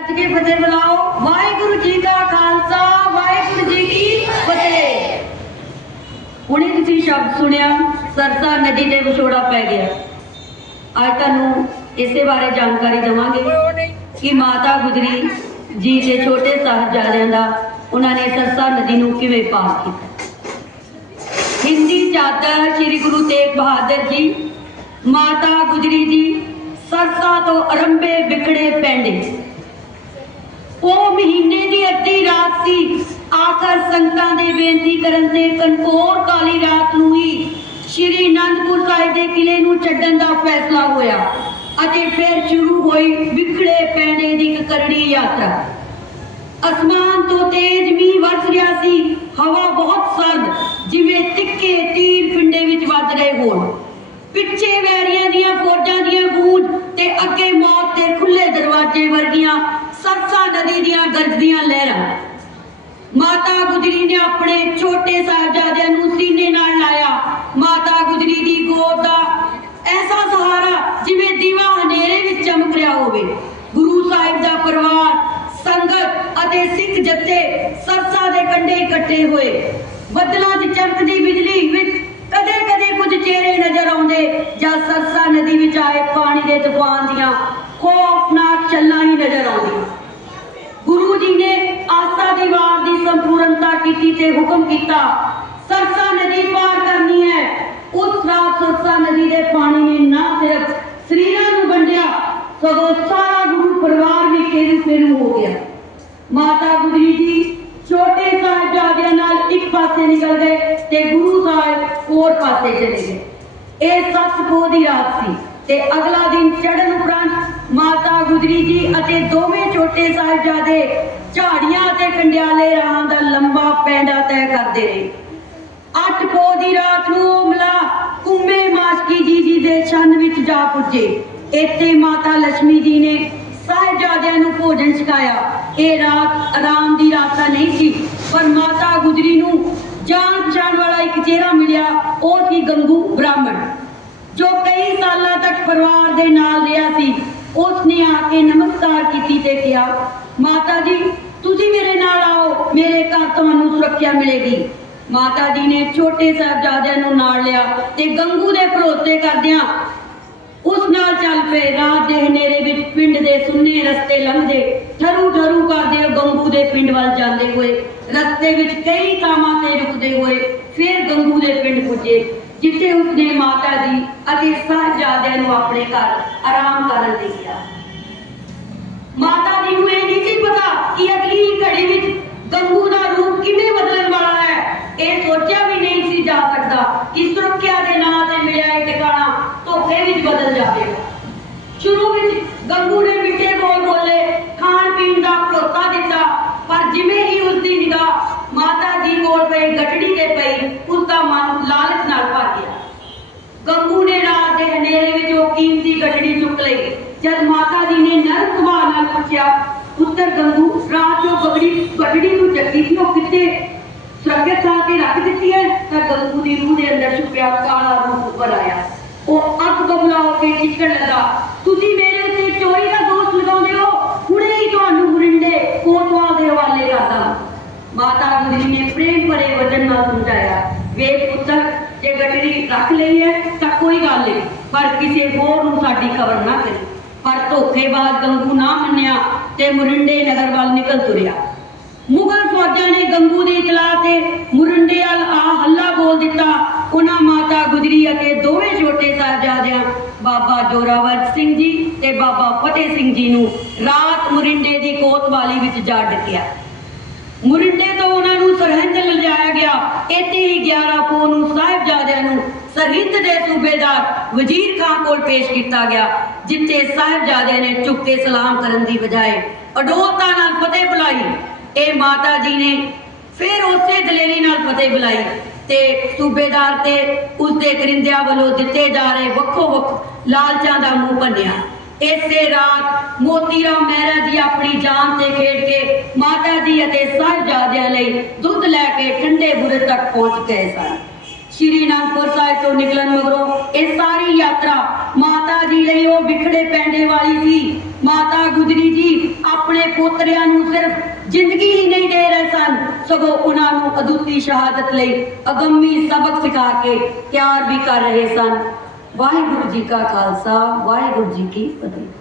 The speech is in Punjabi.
ਅੱਜ ਕੇ ਫਤਿਹ ਬੁਲਾਓ ਵਾਹਿਗੁਰੂ ਜੀ ਕਾ ਖਾਲਸਾ, ਵਾਹਿਗੁਰੂ ਜੀ ਕੀ ਫਤਿਹ। ਹੁਣੇ ਤੁਸੀਂ ਸ਼ਬਦ ਸੁਣਿਆ, ਸਰਸਾ ਨਦੀ ਦੇ ਵਿਛੋੜਾ ਪੈ ਗਿਆ। ਅੱਜ ਤੁਹਾਨੂੰ ਇਸੇ ਬਾਰੇ ਜਾਣਕਾਰੀ ਦੇਵਾਂਗੇ ਕਿ ਮਾਤਾ ਗੁਜਰੀ ਜੀ ਦੇ ਛੋਟੇ ਸਾਹਿਬਜ਼ਾਦਿਆਂ ਦਾ ਉਹਨਾਂ ਨੇ ਸਰਸਾ ਨਦੀ ਨੂੰ ਕਿਵੇਂ ਪਾਰ ਕੀਤਾ। ਹਿੰਦੀ ਚਾਦਰ ਸ੍ਰੀ ਗੁਰੂ ਤੇਗ ਬਹਾਦਰ ਜੀ, ਮਾਤਾ ਗੁਜਰੀ ਜੀ ਸਰਸਾ ਤੋਂ ਅਰੰਭੇ ਵਿਖੜੇ ਪੈਂਦੇ। ਉਹ ਮਹੀਨੇ ਦੀ ਅੱਧੀ ਰਾਤ ਸੀ। ਆਖਰ ਸੰਗਤਾਂ ਦੇ ਬੇਨਤੀ ਕਰਨ ਤੇ ਕਨਕੋਰ ਕਾਲੀ ਰਾਤ ਨੂੰ ਹੀ ਸ਼੍ਰੀ ਅਨੰਦਪੁਰ ਸਾਹਿਬ ਦੇ ਕਿਲੇ ਨੂੰ ਛੱਡਣ ਦਾ ਫੈਸਲਾ ਹੋਇਆ ਅਤੇ ਫਿਰ ਸ਼ੁਰੂ ਹੋਈ ਵਿਖੜੇ ਪੈਣੇ ਦੀ ਕਰੜੀ ਯਾਤਰਾ। ਅਸਮਾਨ ਤੋਂ ਤੇਜ਼ ਮੀਂਹ ਵਰਸ ਰਿਹਾ ਸੀ। ਹਵਾ ਬਹੁਤ ਸਰਦ ਜਿਵੇਂ ਤਿੱਖੇ ਤੀਰ ਪਿੰਡੇ ਵਿੱਚ ਵੱਜ ਰਹੇ ਹੋਣ। ਪਿੱਛੇ ਵੈਰੀਆਂ ਦੀਆਂ ਫੌਜਾਂ ਦੀਆਂ ਗੂੰਜ ਤੇ ਅੱਗੇ ਮੌਤ ਦੇ ਖੁੱਲੇ ਦਰਵਾਜ਼ੇ ਵਰਗੀਆਂ ਸਰਸਾ ਨਦੀ ਦੀਆਂ ਗਰਜਦੀਆਂ ਲਹਿਰਾਂ। ਮਾਤਾ ਗੁਜਰੀ ਨੇ ਆਪਣੇ ਛੋਟੇ ਸਾਹਿਬਜ਼ਾਦਿਆਂ ਨੂੰ ਸੀਨੇ ਨਾਲ ਲਾਇਆ। ਮਾਤਾ ਗੁਜਰੀ ਦੀ ਗੋਦ ਦਾ ਐਸਾ ਸਹਾਰਾ ਜਿਵੇਂ ਦੀਵਾ ਹਨੇਰੇ ਵਿੱਚ ਚਮਕ ਰਿਹਾ ਹੋਵੇ। ਗੁਰੂ ਸਾਹਿਬ ਦਾ ਪਰਿਵਾਰ, ਸੰਗਤ ਅਤੇ ਸਿੱਖ ਜੱਥੇ ਸਰਸਾ ਦੇ ਕੰਢੇ ਇਕੱਠੇ ਹੋਏ। ਬੱਦਲਾਂ 'ਚ ਚਮਕਦੀ ਬਿਜਲੀ ਵਿੱਚ ਕਦੇ ਕਦੇ ਕੁਝ ਚਿਹਰੇ ਨਜ਼ਰ ਆਉਂਦੇ ਜਾਂ ਸਰਸਾ ਨਦੀ ਵਿੱਚ ਆਏ ਪਾਣੀ ਦੇ ਤੂਫਾਨ ਦੀਆਂ ਖੌਫਨਾਕ ਛੱਲਾਂ ਹੀ ਨਜ਼ਰ ਆਉਂਦੀਆਂ ਗੁਰੂ ਜੀ ਨੇ ਆਸਾ ਦੀ ਵਾਰ ਦੀ ਸੰਪੂਰਨਤਾ ਕੀਤੀ ਤੇ ਹੁਕਮ ਕੀਤਾ, ਸਰਸਾ ਨਦੀ ਪਾਰ ਕਰਨੀ ਹੈ। ਉਸ ਰਾਤ ਸਰਸਾ ਨਦੀ ਦੇ ਪਾਣੀ ਨੇ ਨਾ ਸਿਰਫ ਸਰੀਰਾਂ ਨੂੰ ਵੰਡਿਆ, ਸਗੋਂ ਸਾਰਾ ਗੁਰੂ ਪਰਿਵਾਰ ਵੀ ਕੇਰੂ ਕੇਰੂ ਹੋ ਗਿਆ। ਮਾਤਾ ਗੁਜਰੀ ਜੀ ਛੋਟੇ ਸਾਹਿਬਜ਼ਾਦਿਆਂ ਨਾਲ ਇੱਕ ਪਾਸੇ ਨਿਕਲ ਗਏ ਤੇ ਗੁਰੂ ਸਾਹਿਬ ਹੋਰ ਪਾਸੇ ਚਲੇ ਗਏ। ਇਹ ਸੱਤ ਪੋਹ ਦੀ ਰਾਤ ਸੀ ਤੇ ਅਗਲਾ ਦਿਨ ਚੜ੍ਹਨ ਉਪਰੰਤ ਮਾਤਾ ਗੁਜਰੀ ਜੀ ਅਤੇ ਦੋਵੇਂ ਛੋਟੇ ਸਾਹਿਬਜ਼ਾਦੇ ਝਾੜੀਆਂ ਤੇ ਕੰਡਿਆਲੇ ਰਾਹਾਂ ਦਾ ਲੰਬਾ ਪੈਂਡਾ ਤੈਅ ਕਰਦੇ ਰਹੇ। ਅੱਠ ਪੋਹ ਦੀ ਰਾਤ ਨੂੰ ਉਹ ਮਲਾ ਕੁੰਮੇ ਮਾਸਕੀ ਜੀ ਜੀ ਦੇ ਛੰਨ ਵਿੱਚ ਜਾ ਪੁੱਜੇ। ਇੱਥੇ ਮਾਤਾ ਲక్ష్ਮੀ ਜੀ ਨੇ ਸਾਹਿਬਜ਼ਾਦਿਆਂ ਨੂੰ ਭੋਜਨ ਛਕਾਇਆ। ਇਹ ਰਾਤ ਆਰਾਮ ਦੀ ਰਾਤ ਤਾਂ ਨਹੀਂ ਸੀ, ਪਰ ਮਾਤਾ ਗੁਜਰੀ ਨੂੰ ਜਾਣ ਪਛਾਣ ਵਾਲਾ ਇੱਕ ਚਿਹਰਾ ਮਿਲਿਆ, ਉਹ ਸੀ ਗੰਗੂ ਬ੍ਰਾਹਮਣ। ਜੋ ਕਈ ਸਾਲਾਂ ਤੱਕ ਪਰਿਵਾਰ ਦੇ ਨਾਲ ਰਿਹਾ ਸੀ ਉਸ ਨੇ ਆ ਕੇ ਨਮਸਕਾਰ ਕੀਤੀ ਤੇ ਕਿਹਾ, ਮਾਤਾ ਜੀ ਤੁਸੀਂ ਮੇਰੇ ਨਾਲ ਆਓ, ਮੇਰੇ ਘਰ ਤੁਹਾਨੂੰ ਸੁਰੱਖਿਆ ਮਿਲੇਗੀ। ਮਾਤਾ ਜੀ ਨੇ ਛੋਟੇ ਸਾਹਿਬਜ਼ਾਦਿਆਂ ਨੂੰ ਨਾਲ ਲਿਆ ਤੇ ਗੰਗੂ ਦੇ ਭਰੋਸੇ ਕਰਦਿਆਂ ਉਸ ਨਾਲ ਚੱਲ ਪਏ। ਰਾਤ ਦੇ ਹਨੇਰੇ ਵਿੱਚ ਪਿੰਡ ਦੇ ਸੁੰਨੇ ਰਸਤੇ ਲੰਘਦੇ, ਠਰੂ ਠਰੂ ਕਰਦੇ ਗੰਗੂ ਦੇ ਪਿੰਡ ਵੱਲ ਜਾਂਦੇ ਹੋਏ, ਰਸਤੇ ਵਿੱਚ ਕਈ ਥਾਵਾਂ ਤੇ ਰੁਕਦੇ ਹੋਏ ਫਿਰ ਗੰਗੂ ਦੇ ਪਿੰਡ ਪੁੱਜੇ, ਜਿੱਥੇ ਉਸਨੇ ਮਾਤਾ ਜੀ ਅਤੇ ਸਾਹਿਬਜ਼ਾਦਿਆਂ ਨੂੰ ਆਪਣੇ ਘਰ ਆਰਾਮ ਕਰਨ ਲਈ ਕਿਹਾ। ਮਾਤਾ ਜੀ ਨੂੰ ਇਹ ਨਹੀਂ ਸੀ ਪਤਾ ਕਿ ਅਗਲੀ ਘੜੀ ਵਿੱਚ ਗੰਗੂ ਦਾ ਰੂਪ ਕਿਵੇਂ ਬਦਲਣ ਵਾਲਾ ਹੈ। ਇਹ ਸੋਚਿਆ ਵੀ ਨਹੀਂ ਸੀ ਜਾ ਸਕਦਾ ਕਿ ਸੁਰੱਖਿਆ ਦੇ ਨਾਂ ਤੇ ਮਿਲਿਆ ਇਹ ਟਿਕਾਣਾ ਧੋਖੇ ਵਿੱਚ ਬਦਲ ਜਾਵੇਗਾ। ਸ਼ੁਰੂ ਵਿੱਚ ਗੰਗੂ ਨੇ ਮਿੱਠੇ ਬੋਲ ਬੋਲੇ ਖਾਣ ਪੀਣ ਦਾ ਭਰੋਸਾ ਦਿੱਤਾ ਪਰ ਜਿਵੇਂ ਹੀ ਉਸ ਦੀ ਨਿਗਾਹ ਮਾਤਾ ਜੀ ਕੋਲ ਪਈ ਗੱਟੜੀ ਤੇ ਪਈ ਉਸ ਦਾ ਮਨ ਲਾਲਚ ਨਾਲ ਭਰ ਗਿਆ ਗੰਗੂ ਨੇ ਰਾਤ ਦੇ ਹਨੇਰੇ ਵਿੱਚ ਉਹ ਕੀਮਤੀ ਚੁੱਕ ਲਈ। ਜਦ ਮਾਤਾ ਜੀ ਨੇ ਨਰਮ ਸੁਭਾਅ ਨਾਲ ਪੁੱਛਿਆ, ਪੁੱਤਰ ਗੰਗੂ, ਰਾਤ ਜੋ ਗੱਟੜੀ ਗੱਟੜੀ ਨੂੰ ਚੱਕੀ ਸੀ, ਉਹ ਕਿੱਥੇ? ਸੁਰੱਖਿਅਤ ਥਾਂ ਤੇ ਰੱਖ ਦਿੱਤੀ ਹੈ? ਤਾਂ ਗੰਗੂ ਦੀ ਰੂਹ ਦੇ ਅੰਦਰ ਛੁਪਿਆ ਕਾਲਾ ਰੂਪ ਉੱਪਰ ਆਇਆ। ਉਹ ਅੱਖ ਬਬਲਾ ਹੋ ਕੇ ਚੀਕਣ ਲੱਗਾ। ਤੁਸੀਂ ਮੇਰੇ ਉੱਤੇ ਚੋਰੀ ਦਾ ਦੋਸ਼ ਲਗਾਉਂਦੇ ਹੋ? ਹੁਣੇ ਹੀ ਤੁਹਾਨੂੰ ਮੁਰਿੰਡੇ ਕੋਤਵਾਲ ਦੇ ਹਵਾਲੇ ਕਰਦਾ। ਮਾਤਾ ਗੁਜਰੀ ਨੇ ਪ੍ਰੇਮ ਭਰੇ ਵਚਨ ਨਾਲ ਸਮਝਾਇਆ, ਵੇਖ ਪੁੱਤਰ, ਜੇ ਗੱਟੜੀ ਰੱਖ ਲਈ ਹੈ, ਤਾਂ ਕੋਈ ਗੱਲ ਨਹੀਂ। ਪਰ ਕਿਸੇ ਹੋਰ ਨੂੰ ਸਾਡੀ ਖਬਰ ਨਾ ਕਰੀ। ਪਰ ਧੋਖੇਬਾਜ਼ ਗੰਗੂ ਨਾ ਮੰਨਿਆ ਤੇ ਮੁਰਿੰਡੇ ਨਗਰ ਵੱਲ ਨਿਕਲ ਤੁਰਿਆ। ਮੁਗਲ ਫੌਜਾਂ ਨੇ ਗੰਗੂ ਦੀ ਇਤਲਾਹ ਤੇ ਮੁਰਿੰਡੇ ਵੱਲ ਆ ਹੱਲਾ ਬੋਲ ਦਿੱਤਾ। ਉਹਨਾਂ ਮਾਤਾ ਗੁਜਰੀ ਅਤੇ ਦੋਵੇਂ ਛੋਟੇ ਸਾਹਿਬਜ਼ਾਦਿਆਂ, ਬਾਬਾ ਜੋਰਾਵਰ ਸਿੰਘ ਜੀ ਤੇ ਬਾਬਾ ਫਤਿਹ ਸਿੰਘ ਜੀ ਨੂੰ ਰਾਤ ਮੁਰਿੰਡੇ ਦੀ ਕੋਤਵਾਲੀ ਵਿੱਚ ਜਾ ਡਕਿਆ। ਮੁਰਿੰਡੇ ਤੋਂ ਉਹਨਾਂ ਨੂੰ ਸਰਹੰਦ ਲਿਜਾਇਆ ਗਿਆ। ਇੱਥੇ ਹੀ 11 ਪੋ ਨੂੰ ਸਾਹਿਬਜ਼ਾਦਿਆਂ ਨੂੰ ਸਰਹਿੰਦ ਦੇ ਸੂਬੇਦਾਰ ਵਜ਼ੀਰ ਖਾਨ ਕੋਲ ਪੇਸ਼ ਕੀਤਾ ਗਿਆ, ਜਿੱਥੇ ਸਾਹਿਬਜ਼ਾਦਿਆਂ ਨੇ ਝੁੱਕ ਕੇ ਸਲਾਮ ਕਰਨ ਦੀ ਬਜਾਏ ਅਡੋਲਤਾ ਨਾਲ ਫਤਿਹ ਬੁਲਾਈ। ਇਹ ਮਾਤਾ ਜੀ ਨੇ ਫਿਰ ਉਸੇ ਦਲੇਰੀ ਨਾਲ ਫਤਿਹ ਬੁਲਾਈ ਤੇ ਸੂਬੇਦਾਰ ਤੇ ਉਸਦੇ ਕਰਿੰਦਿਆਂ ਵੱਲੋਂ ਦਿੱਤੇ ਜਾ ਰਹੇ ਵੱਖੋ ਵੱਖ ਲਾਲਚਾਂ ਦਾ ਮੂੰਹ ਭੰਨਿਆ। ਇਸੇ ਰਾਤ ਮੋਤੀ ਰਾਮ ਮਹਿਰਾ ਜੀ ਆਪਣੀ ਜਾਨ ਤੇ ਖੇਡ ਕੇ ਮਾਤਾ ਜੀ ਅਤੇ ਸਾਹਿਬਜ਼ਾਦਿਆਂ ਲਈ ਦੁੱਧ ਲੈ ਕੇ ਠੰਡੇ ਬੁਰੇ ਤੱਕ ਪਹੁੰਚ ਗਏ ਸਨ। ਸ਼੍ਰੀ ਅਨੰਦਪੁਰ ਸਾਹਿਬ ਤੋਂ ਨਿਕਲਣ ਮਗਰੋਂ ਇਹ ਸਾਰੀ ਯਾਤਰਾ ਮਾਤਾ ਜੀ ਲਈ ਉਹ ਵਿਖੜੇ ਪੈਂਡੇ ਵਾਲੀ ਸੀ। ਮਾਤਾ ਗੁਜਰੀ ਜੀ ਆਪਣੇ ਪੋਤਰਿਆਂ ਨੂੰ ਸਿਰਫ ਜ਼ਿੰਦਗੀ ਹੀ ਨਹੀਂ ਦੇ ਰਹੇ ਸਨ। ਸਗੋਂ ਉਹਨਾਂ ਨੂੰ ਅਦੁੱਤੀ ਸ਼ਹਾਦਤ ਲਈ ਅਗੰਮੀ ਸਬਕ ਸਿਖਾ ਕੇ ਤਿਆਰ ਵੀ ਕਰ ਰਹੇ ਸਨ। ਵਾਹਿਗੁਰੂ ਜੀ ਕਾ ਖਾਲਸਾ, ਵਾਹਿਗੁਰੂ ਜੀ ਕੀ ਫਤਿਹ।